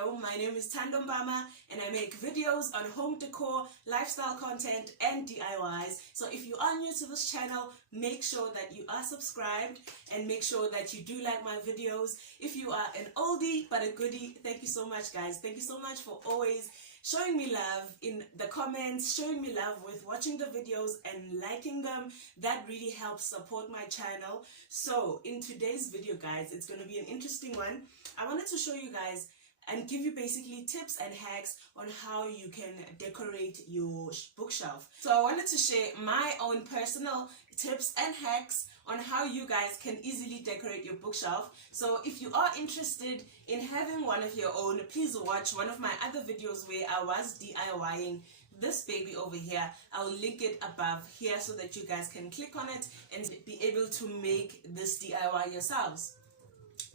video. My name is Thando Mbama and I make videos on home decor, lifestyle content and DIYs. So if you are new to this channel, make sure that you are subscribed and make sure that you do like my videos. If you are an oldie but a goodie, thank you so much guys. Thank you so much for always showing me love in the comments, showing me love with watching the videos and liking them. That really helps support my channel. So in today's video guys, it's going to be an interesting one. I wanted to show you guys and give you basically tips and hacks on how you can decorate your bookshelf. So I wanted to share my own personal tips and hacks on how you guys can easily decorate your bookshelf. So if you are interested in having one of your own, please watch one of my other videos where I was DIYing this baby over here. I'll link it above here so that you guys can click on it and be able to make this DIY yourselves.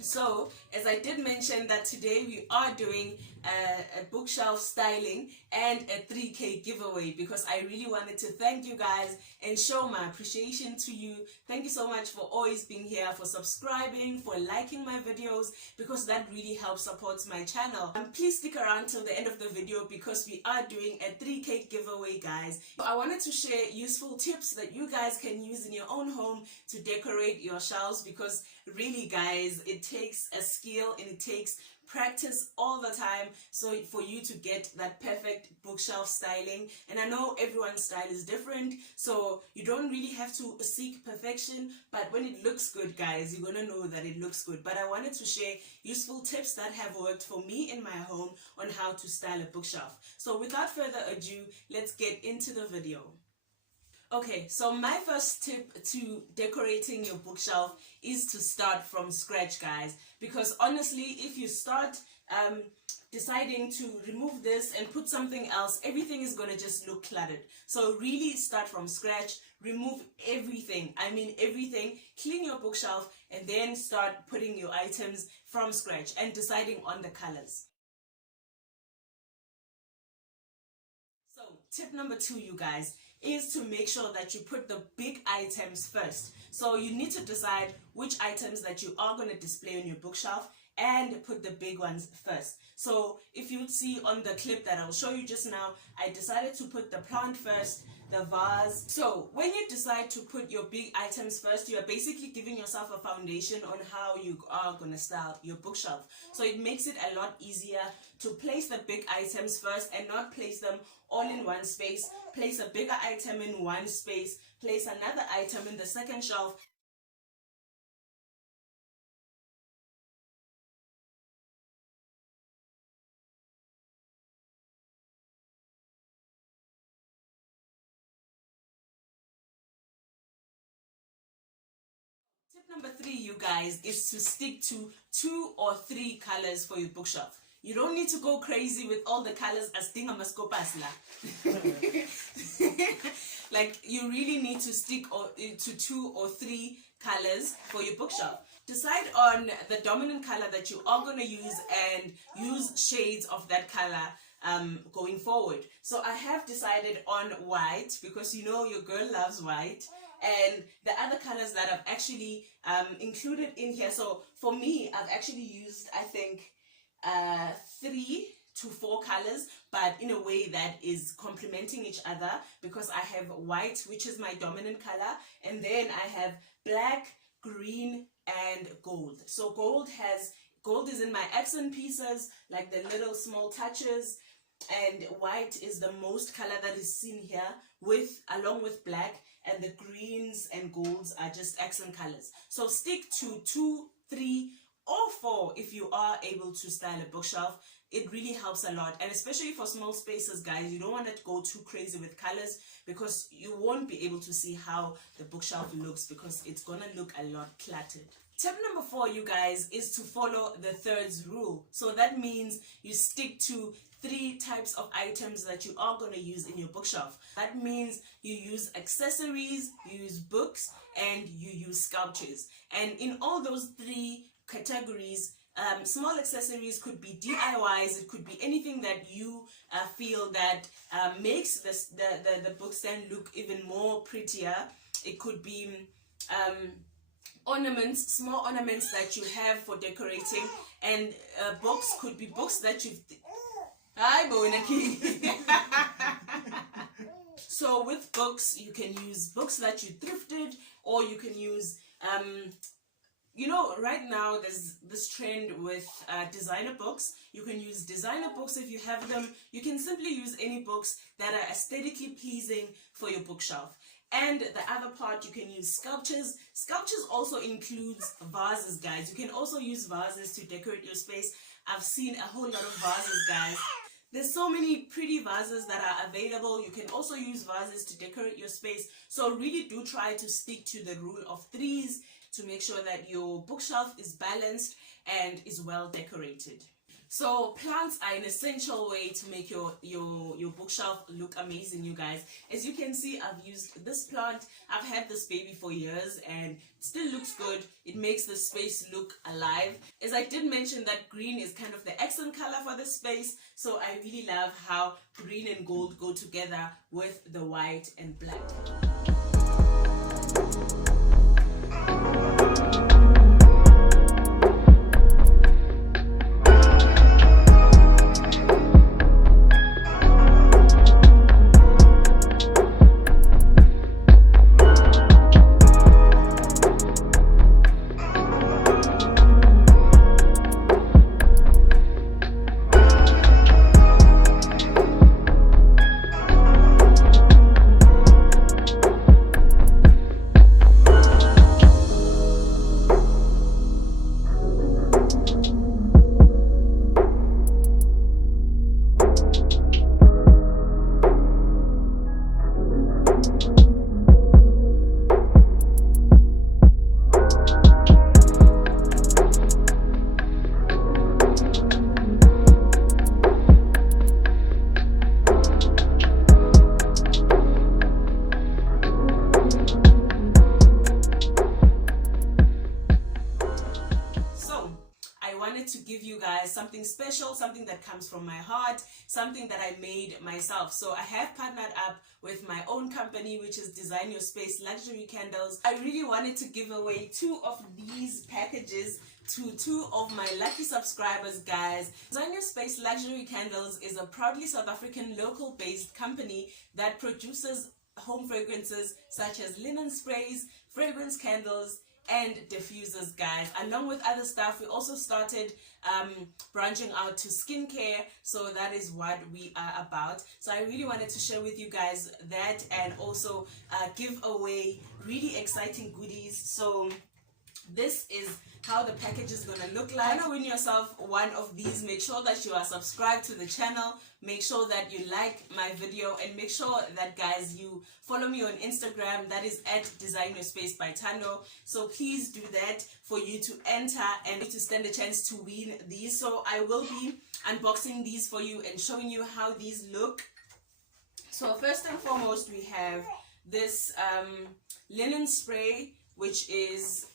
So as I did mention that today we are doing a bookshelf styling and a 3K giveaway, because I really wanted to thank you guys and show my appreciation to you. Thank you so much for always being here, for subscribing, for liking my videos, because that really helps support my channel. And please stick around till the end of the video because we are doing a 3K giveaway guys. So I wanted to share useful tips that you guys can use in your own home to decorate your shelves, because really guys, it takes a skill and it takes practice all the time so for you to get that perfect bookshelf styling. And I know everyone's style is different, so you don't really have to seek perfection, but when it looks good guys, you're gonna know that it looks good. But I wanted to share useful tips that have worked for me in my home on how to style a bookshelf. So without further ado, let's get into the video. Okay, so my first tip to decorating your bookshelf is to start from scratch guys, because honestly if you start deciding to remove this and put something else, everything is going to just look cluttered. So really start from scratch, remove everything, I mean everything, clean your bookshelf and then start putting your items from scratch and deciding on the colors. So tip number 2 you guys is to make sure that you put the big items first. So you need to decide which items that you are going to display on your bookshelf and put the big ones first. So if you see on the clip that I'll show you just now, I decided to put the plant first, the vase. So when you decide to put your big items first, you are basically giving yourself a foundation on how you are going to style your bookshelf. So it makes it a lot easier to place the big items first and not place them all in one space. Place a bigger item in one space, place another item in the second shelf. Tip number 3 you guys is to stick to 2 or 3 colors for your bookshelf. You don't need to go crazy with all the colors as dinga maskopasla. Like you really need to stick to 2 or 3 colors for your bookshelf. Decide on the dominant color that you are going to use and use shades of that color going forward. So I have decided on white because you know your girl loves white. And the other colors that I've actually included in here, so for me I've actually used I think 3 to 4 colors, but in a way that is complementing each other, because I have white, which is my dominant color, and then I have black, green and gold. So gold is in my accent pieces, like the little small touches, and white is the most color that is seen here, along with black, and the greens and golds are just accent colors. So stick to 2, 3 or 4 if you are able to style a bookshelf. It really helps a lot, and especially for small spaces guys, you don't want to go too crazy with colors because you won't be able to see how the bookshelf looks, because it's gonna look a lot cluttered. Tip number 4 you guys is to follow the thirds rule. So that means you stick to 3 types of items that you are going to use in your bookshelf. That means you use accessories, you use books, and you use sculptures. And in all those 3 categories, small accessories could be DIYs, it could be anything that you feel that makes the book stand look even more prettier. It could be ornaments, small ornaments that you have for decorating, and books could be books that you've hi Bonaki. So with books, you can use books that you thrifted, or you can use you know, right now there's this trend with designer books. You can use designer books if you have them. You can simply use any books that are aesthetically pleasing for your bookshelf. And the other part, you can use sculptures. Sculptures also includes vases, guys. You can also use vases to decorate your space. I've seen a whole lot of vases, guys. There's so many pretty vases that are available. You can also use vases to decorate your space. So really do try to stick to the rule of threes to make sure that your bookshelf is balanced and is well decorated. So plants are an essential way to make your bookshelf look amazing, you guys. As you can see, I've used this plant. I've had this baby for years and it still looks good. It makes the space look alive. As I did mention that green is kind of the accent color for the space, so I really love how green and gold go together with the white and black. To give you guys something special, something that comes from my heart, something that I made myself. So I have partnered up with my own company, which is Design Your Space Luxury Candles. I really wanted to give away 2 of these packages to 2 of my lucky subscribers, guys. Design Your Space Luxury Candles is a proudly South African local based company that produces home fragrances such as linen sprays, fragrance candles, and diffusers, guys. Along with other stuff, we also started branching out to skincare, so that is what we are about. So I really wanted to share with you guys that, and also give away really exciting goodies. So this is how the package is gonna look like. To win yourself one of these, make sure that you are subscribed to the channel, make sure that you like my video, and make sure that, guys, you follow me on Instagram. That is at Designyourspacebythando. So please do that for you to enter and to stand a chance to win these. So I will be unboxing these for you and showing you how these look. So first and foremost, we have this linen spray, which is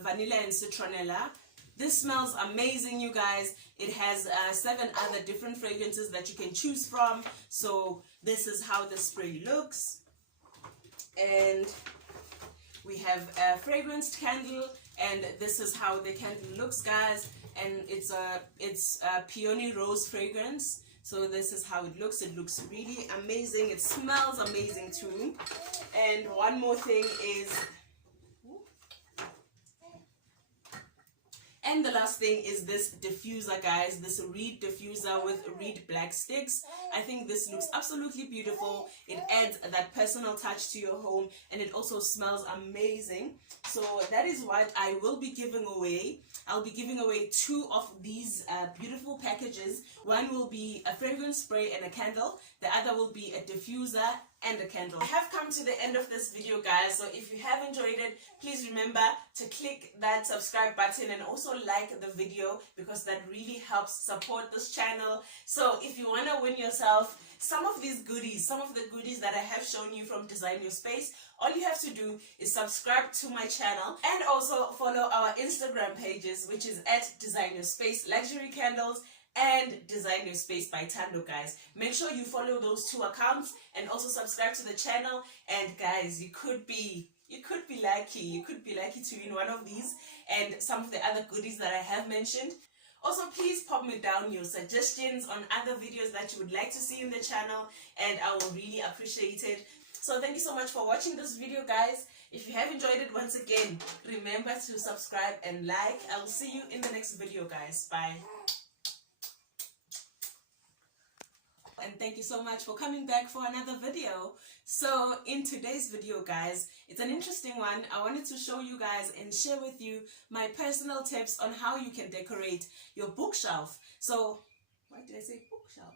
vanilla and citronella. This smells amazing, you guys. It has 7 other different fragrances that you can choose from. So this is how the spray looks. And we have a fragranced candle, and this is how the candle looks, guys. And it's a peony rose fragrance. So this is how it looks. It looks really amazing. It smells amazing too. And one more thing is, and the last thing is this diffuser, guys. This reed diffuser with reed black sticks. I think this looks absolutely beautiful. It adds that personal touch to your home, and it also smells amazing. So that is what I will be giving away. I'll be giving away 2 of these beautiful packages. One will be a fragrance spray and a candle. The other will be a diffuser and a candle. I have come to the end of this video, guys. So if you have enjoyed it, please remember to click that subscribe button and also like the video, because that really helps support this channel. So if you want to win yourself some of these goodies, some of the goodies that I have shown you from Design Your Space, all you have to do is subscribe to my channel and also follow our Instagram pages, which is at Design Your Space Luxury Candles and Design Your Space by Thando, guys. Make sure you follow those 2 accounts and also subscribe to the channel. And guys, you could be you could be lucky. You could be lucky to win one of these and some of the other goodies that I have mentioned. Also, please pop me down your suggestions on other videos that you would like to see in the channel, and I will really appreciate it. So thank you so much for watching this video, guys. If you have enjoyed it, once again, remember to subscribe and like. I will see you in the next video, guys. Bye. And thank you so much for coming back for another video. So in today's video, guys, it's an interesting one. I wanted to show you guys and share with you my personal tips on how you can decorate your bookshelf. So why did I say bookshelf?